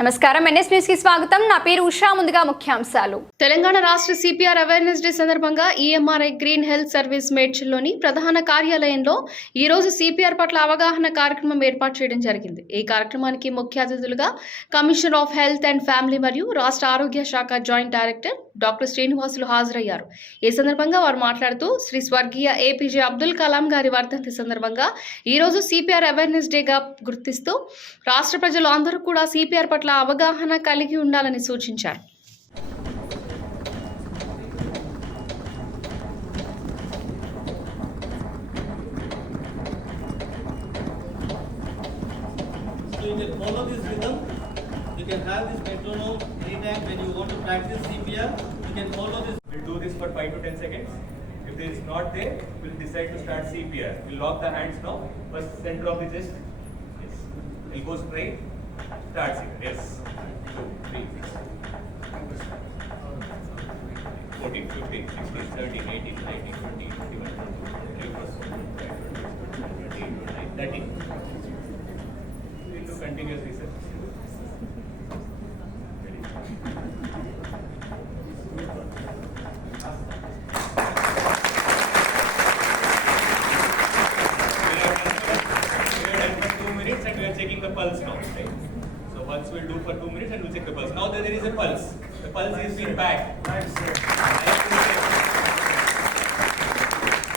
నమస్కారం. ఎన్ఎస్ న్యూస్కి స్వాగతం. నా పేరు ఉషా. ముందుగా ముఖ్యాంశాలు. తెలంగాణ రాష్ట్ర సిపిఆర్ అవేర్నెస్ డే సందర్భంగా ఈఎంఆర్ఐ గ్రీన్ హెల్త్ సర్వీస్ మేడ్చల్లోని ప్రధాన కార్యాలయంలో ఈ రోజు సిపిఆర్ పట్ల అవగాహన కార్యక్రమం ఏర్పాటు చేయడం జరిగింది. ఈ కార్యక్రమానికి ముఖ్య అతిథులుగా commissioner of health and family మరియు రాష్ట్ర ఆరోగ్య శాఖ జాయింట్ డైరెక్టర్ డాక్టర్ శ్రీనివాసులు హాజరయ్యారు. ఈ సందర్భంగా వారు మాట్లాడుతూ శ్రీ స్వర్గీయ ఏపీజే అబ్దుల్ కలాం గారి వర్ధంతి సందర్భంగా ఈ రోజు సిపిఆర్ అవేర్నెస్ డేగా గుర్తిస్తూ రాష్ట్ర ప్రజలు అందరూ కూడా సిపిఆర్ పట్ల అవగాహన కలిగి ఉండాలని సూచించారు follow this rhythm. You can have this metronome anytime when you want to practice CPR. You can follow this. We'll do this for 5 to 10 seconds. If there is not there, we'll decide to start CPR. We'll lock the hands now. First center of the chest. Yes. Elbow straight. That's it, yes. Two, three, fourteen, fifteen, sixteen, seventeen, eighteen, nineteen, twenty, twenty-one, twenty-two. Pulse now. Right? So once we'll do for two minutes and we'll check the pulse. Now that there is a pulse, the pulse is being back.